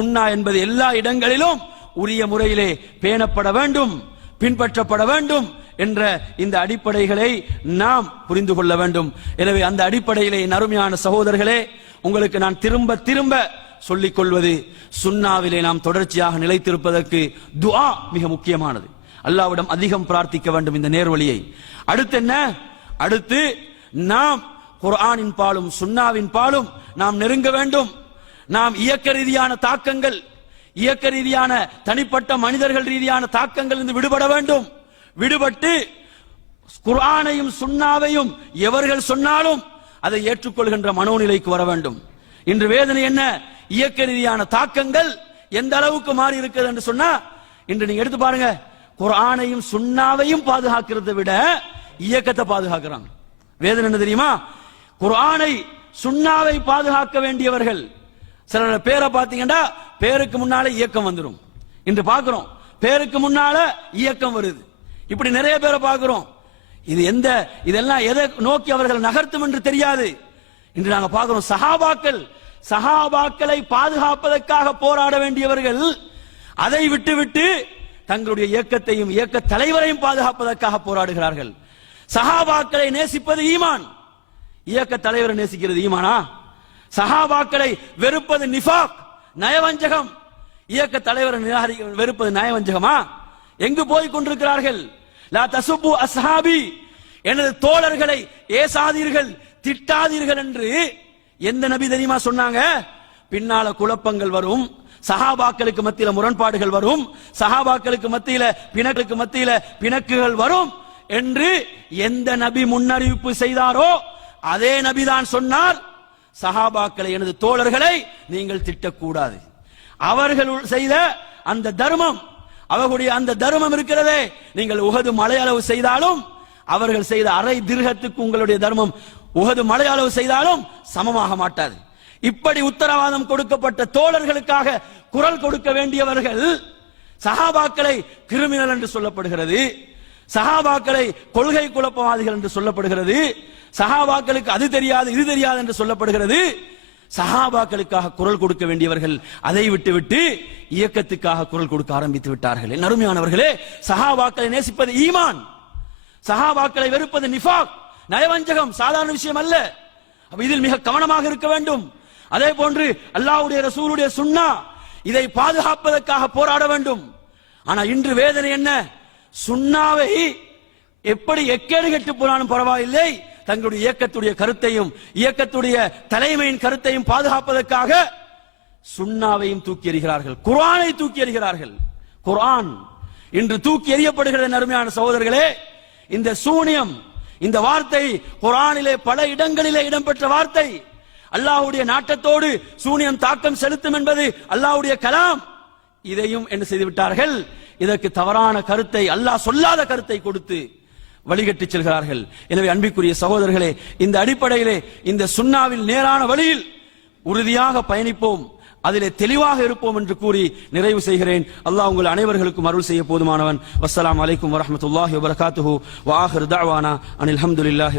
சுன்னா என்பது எல்லா இடங்களிலும் உரிய முறையிலே பேணப்பட வேண்டும் பின்பற்றப்பட வேண்டும் என்ற இந்த அடிப்படைகளை நாம் புரிந்து கொள்ள வேண்டும். எனவே அந்த அடிப்படையிலே என் அருமையான சகோதரர்களே உங்களுக்கு நான் திரும்ப திரும்ப சொல்லிக் கொள்வது சுண்ணாவிலே நாம் தொடர்ச்சியாக நிலைத்திருப்பதற்கு துஆ மிக முக்கியமானது. அல்லாவிடம் அதிகம் பிரார்த்திக்க வேண்டும் இந்த நேர்வழியை. அடுத்து என்ன? அடுத்து நாம் குர்ஆனின் பாலும் சுண்ணாவின் பாலும் நாம் நெருங்க வேண்டும். நாம் இயக்க ரீதியான தாக்கங்கள் இயக்க ரீதியான தனிப்பட்ட மனிதர்கள் ரீதியான தாக்கங்கள் இருந்து விடுபட வேண்டும். விடுபட்டு குரானையும் சுண்ணாவையும் எவர்கள் சொன்னாலும் அதை ஏற்றுக்கொள்கின்ற மனோநிலைக்கு வர வேண்டும். இன்று வேதனை என்ன? இயக்க ரீதியான தாக்கங்கள் எந்த அளவுக்கு மாறி இருக்கிறது என்று சொன்னா இன்று நீங்க எடுத்து பாருங்க. குரானையும் சுண்ணாவையும் பாதுகாக்கிறதை விட இயக்கத்தை பாதுகாக்கிறாங்க. வேதனை என்ன தெரியுமா? குரானை சுண்ணாவை பாதுகாக்க வேண்டியவர்கள் சில பேரை பார்த்தீங்கன்னா பேருக்கு முன்னால இயக்கம் வந்துடும் இன்று பார்க்கிறோம் பேருக்கு முன்னால இயக்கம் வருது. இப்படி நிறைய பேரை பார்க்கிறோம். இது எந்த இதெல்லாம் எதை நோக்கி அவர்கள் நகர்த்தும் என்று தெரியாது. இன்று நாங்கள் பார்க்கிறோம் சஹாபாக்கள் சஹாபாக்களை பாதுகாப்பதற்காக போராட வேண்டியவர்கள் அதை விட்டுவிட்டு தங்களுடைய இயக்கத்தையும் இயக்க தலைவரையும் பாதுகாப்பதற்காக போராடுகிறார்கள். சஹாபாக்களை நேசிப்பது ஈமான். இயக்க தலைவரை நேசிக்கிறது ஈமானா? சஹாபாக்களை வெறுப்பது நிஃபாக் நயவஞ்சகம். இயக்க தலைவர் நிராகரி வெறுப்பது நயவஞ்சகமா? எங்கு போய் கொண்டிருக்கிறார்கள்? லா தசுபு அஸ்ஹாபி. எனது தோழர்களை ஏசாதீர்கள் திட்டாதீர்கள் என்று எந்த நபி தெரியுமா சொன்னாங்க? பின்னால குழப்பங்கள் வரும் சஹாபாக்களுக்கு மத்தியில முரண்பாடுகள் வரும் சஹாபாக்களுக்கு மத்தியில பிணக்களுக்கு மத்தியில பிணக்குகள் வரும் என்று எந்த நபி முன்னறிவிப்பு செய்தாரோ அதே நபிதான் சொன்னார். சஹாபாக்களை எனது தோழர்களை நீங்கள் திட்டக்கூடாது. அவர்கள் செய்த அந்த தர்மம் அவர்களுடைய அந்த தர்மம் இருக்கிறதே. நீங்கள் உகது மலையளவு செய்தாலும் அவர்கள் செய்த அரை திருகத்துக்கு உங்களுடைய தர்மம் உகது மலையளவு செய்தாலும் சமமாக மாட்டாது. இப்படி உத்தரவாதம் கொடுக்கப்பட்ட தோழர்களுக்காக குரல் கொடுக்க வேண்டியவர்கள் சஹாபாக்களை கிரிமினல் என்று சொல்லப்படுகிறது சஹாபாக்களை கொள்கை குழப்பவாதிகள் என்று சொல்லப்படுகிறது சஹாபாக்களுக்கு அது தெரியாது இது தெரியாது என்று சொல்லப்படுகிறது. சஹாபாக்களுக்காக குரல் கொடுக்க வேண்டியவர்கள் அதை விட்டுவிட்டு இயக்கத்துக்காக குரல் கொடுக்க ஆரம்பித்து விட்டார்கள். என் அருமையானவர்களே சஹாபாக்களை நேசிப்பது ஈமான். சஹாபாக்களை வெறுப்பது நிஃபாக். நயவஞ்சகம் சாதாரண விஷயம் அல்ல. இதில் மிக கவனமாக இருக்க வேண்டும். அதே போன்று அல்லாஹ்வுடைய ரசூலுடைய சுன்னா இதை பாதுகாப்பதற்காக போராட வேண்டும். ஆனா இன்று வேதனை என்ன? சுண்ணாவை எப்படி எக்கேடு கெட்டு போனாலும் பரவாயில்லை. தங்களுடைய இயக்கத்துடைய கருத்தையும் இயக்கத்துடைய தலைமையின் கருத்தையும் பாதுகாப்பதற்காக சுண்ணாவையும் தூக்கி எறிகிறார்கள். குரானை தூக்கி எறிகிறார்கள். குரான் இன்று தூக்கி எறியப்படுகிறது அருமையான சகோதரர்களே. இந்த சூனியம் இந்த வார்த்தை குரானிலே பல இடங்களிலே இடம்பெற்ற வார்த்தை. அல்லாஹுடைய நாட்டத்தோடு சூனியம் தாக்கம் செலுத்தும் என்பது அல்லாஹ்வுடைய கலாம். இதையும் என்ன செய்து விட்டார்கள் இதற்கு தவறான கருத்தை அல்லாஹ் சொல்லாத கருத்தை கொடுத்து வழிகட்டி செல்கிறார்கள். எனவே அன்பிற்குரிய சகோதரர்களே இந்த அடிப்படையிலே இந்த சுன்னாவில் நேரான வழியில் உறுதியாக பயணிப்போம். அதிலே தெளிவாக இருப்போம் என்று கூறி நிறைவு செய்கிறேன். அல்லாஹ் உங்கள் அனைவர்களுக்கும் அருள் செய்ய போதுமானவன். வசலாம் அலைக்கும் வரமத்துல்லாஹி வபரகாத்துஹு. வாஹர் தாவானா அனில் அஹமதுல்லாஹி